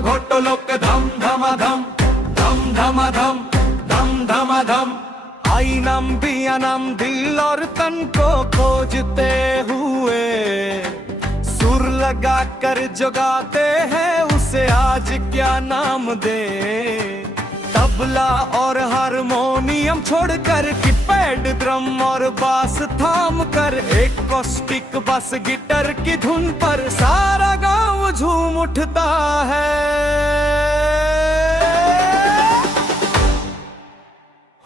घोटोलोक धम धमाधम धम धमाधम धम धमाधम आई नाम बिया नाम दिल और तन को खोजते हुए सुर लगा कर जगाते हैं उसे आज क्या नाम दे। तबला और हारमोनियम छोड़कर कीपैड ड्रम और बास थाम कर एक कॉस्टिक बस गिटार की धुन पर सारा गांव झूम उठता है।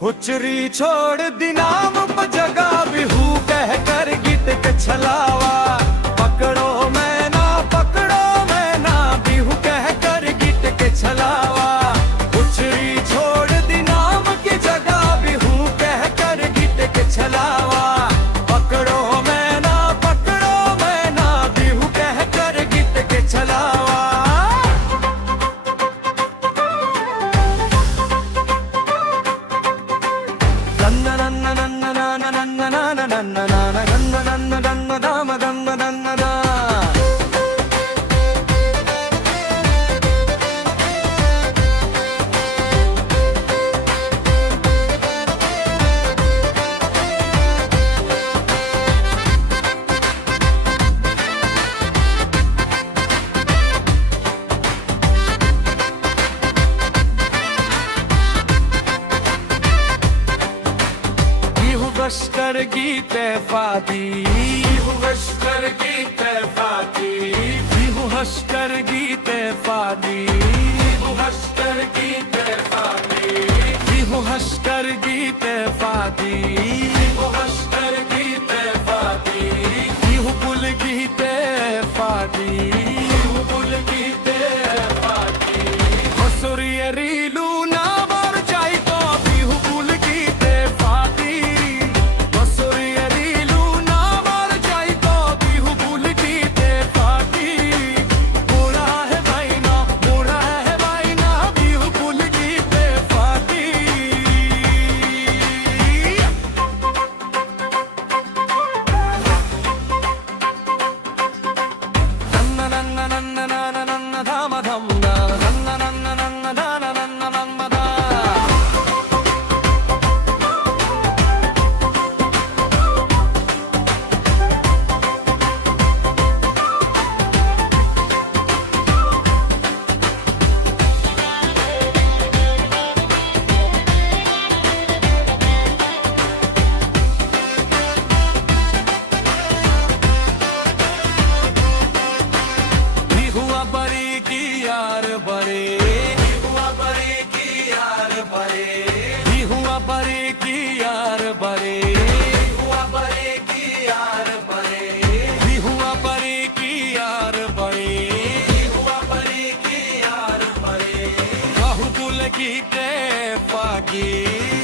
हुचरी छोड़ दी नाम पर जगह बिहू कह कर गीत के छलावा पकड़ो मैना बिहू कह कर गीत के छलावा। हुचरी छोड़ दी नाम की जगह बिहू कह कर गीत के छलावा पकड़ो मैना बिहू कह कर गीत के छलावा। Huskar gite fati, huskar gite fati, huskar gite fati, huskar gite fati, huskar gite fati, huskar gite fati, hukul gite fati, hukul gite fati, hosuriye rilu na bar chai to hukul gite fati. Gite fagi